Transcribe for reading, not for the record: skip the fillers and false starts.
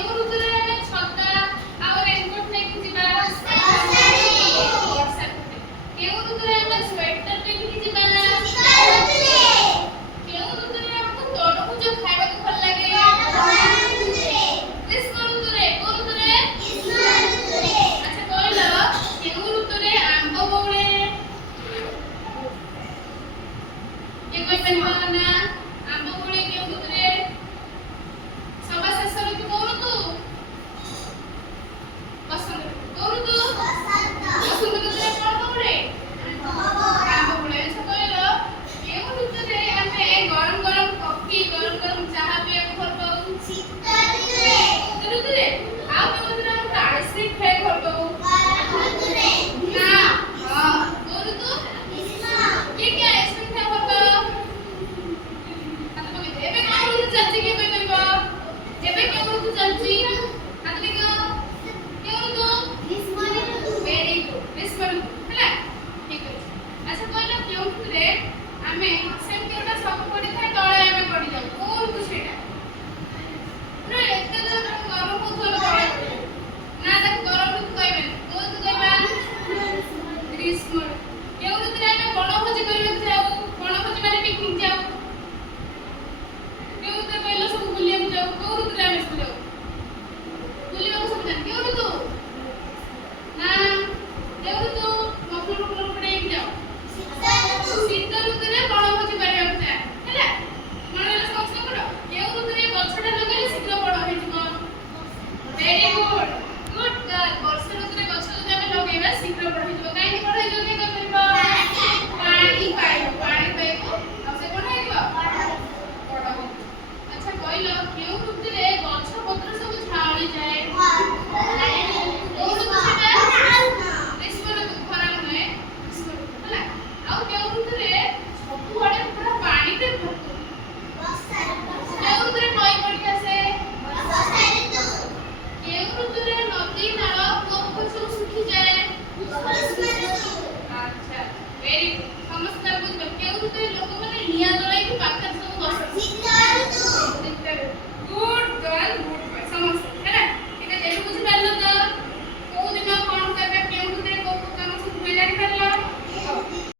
କେଉଁ ଋତୁରେ ଆମେ ଛତା ଆଉ ରେନକୋଟ ନେଇକି ଯିବା? ବର୍ଷା ଋତୁରେ। କେଉଁ ଋତୁରେ ଆମେ ସ୍ୱେଟର ପିନ୍ଧିକି ଯିବା? କେଉଁ ଋତୁରେ ଆମକୁ ତରଭୁଜ ଖାଇବାକୁ ଭଲ ଲାଗେ? ଗ୍ରୀଷ୍ମ ଋତୁରେ। କୋଉ ଋତୁରେ? ଆଚ୍ଛା କହିଲ କେଉଁ ଋତୁରେ ଆମ୍ବ ବଉଳେ? କିଏ କହିପାରିବ ନା? ଆମ୍ବ ବଉଳେ କେଉଁ ଋତୁରେ? ସବା ଶେଷ ଋତୁ କୋଉ ଋତୁ? ବସନ୍ତ ଋତୁ। କୋଉ ଋତୁ? ବସନ୍ତ ଋତୁରେ କଣ ବଉଳେ? ଆମ୍ବ ବଉଳେ। ଆଚ୍ଛା କହିଲ କେଉଁ ଋତୁରେ ଆମେ ଗରମ ଗରମ କଫି ଗରମ ଗରମ ଚାହା ପିଇବାକୁ ଭଲ ପାଉ? ଶୀତ ଋତୁରେ। ଆଉ କେଉଁ ଋତୁରେ ଆମେ ଆଇସ୍କ୍ରିମ ଖାଇବାକୁ ଭଲ ପାଉ? ନା। ହଁ। କୋଉ ଋତୁ? କିଏ କିଏ ଆଇସ୍କ୍ରିମ ଖାଇବାକୁ ଭଲ ପାଉ? ହାତ ପକେଇଦିଅ। ଏବେ କେଉଁ ଋତୁ ଚାଲିଛି କିଏ କହିପାରିବ? ଏବେ କେଉଁ ଋତୁ ଚାଲିଛି? ହାତ ଦେଖ। କେଉଁ ଋତୁ? Very good. ଗ୍ରୀଷ୍ମ ଋତୁ। ହେଲା? ଠିକ ଅଛି। ଆଚ୍ଛା କହିଲ କେଉଁ ଋତୁରେ ଆମେ ସେମିତି ଗୋଟେ ସବୁ ପଡ଼ିଥାଏ ତଳେ ଆମେ ପଡ଼ିଯାଉ? କୋଉ ଋତୁ ସେଇଟା? ପୁରା ଏତେ ଜୋର ଗରମ ହଉଥିବ ତଳେ ପଡ଼ିଯାଉ। ନା ତାକୁ ଗରମ ଋତୁ କହିବେନି। କୋଉ ଋତୁ କହିବା? ଗ୍ରୀଷ୍ମ ଋତୁ। କେଉଁ ଋତୁରେ ଆମେ ବଣଭୋଜି କରିବାକୁ ଯାଉ? ବଣଭୋଜି ମାନେ ପିକନିକ ଯାଉ। କେଉଁ ଋତୁରେ କହିଲ ସବୁ ବୁଲିବାକୁ ଯାଉ? କୋଉ ଋତୁରେ ଆମେ ସବୁ ଯାଉ? ବୁଲିବାକୁ ସବୁ ଯାଆନ୍ତି। କେଉଁ ଋତୁ? ନା। କେଉଁ ଋତୁ? ମଫଲର ପକେଇକି ଯାଉ। ଶୀତ ଋତୁରେ ବଣଭୋଜି କରିବାକୁ ଯାଆ। ହେଲା? ମନେ ରହିଲା ସମସ୍ତଙ୍କର? କେଉଁ ଋତୁରେ ଗଛଟା ଲଗାଇଲେ ଶୀଘ୍ର ବଡ଼ ହେଇଯିବ? Very good. Good girl. ବର୍ଷା ଋତୁରେ ଗଛ ଯଦି ଆମେ ଲଗେଇବା ଶୀଘ୍ର ବଡ଼ ହେଇଯିବ। କାହିଁକି ବଡ଼ ହେଇଯିବ କିଏ କହିପାରିବ? ପାଣି ପାଇବ। ପାଣି ପାଇବ ଆଉ ସେ କଣ ହେଇଯିବ? ବଡ଼ ହେଇଯିବ। ଆଚ୍ଛା କହିଲ କେଉଁ ଋତୁରେ ଗଛ ପତ୍ର ସବୁ ଝାଉଁଳିଯାଏ? କୋଉ ଋତୁ ସେଟା? ଗ୍ରୀଷ୍ମ ଋତୁ। ଖରା ନୁହେଁ। ଗ୍ରୀଷ୍ମ ଋତୁ। ହେଲା? ଆଉ କେଉଁ ଋତୁରେ ସବୁଆଡେ ପୁରା ପାଣିରେ ଭର୍ତ୍ତି? କେଉଁ ଋତୁରେ ନଈ ବଢ଼ି ଆସେ? କେଉଁ ଋତୁରେ ନଦୀ ନାଳ କୂଅ ପୋଖରୀ ସବୁ ଶୁଖିଯାଏ? ଆଚ୍ଛା ଭେରି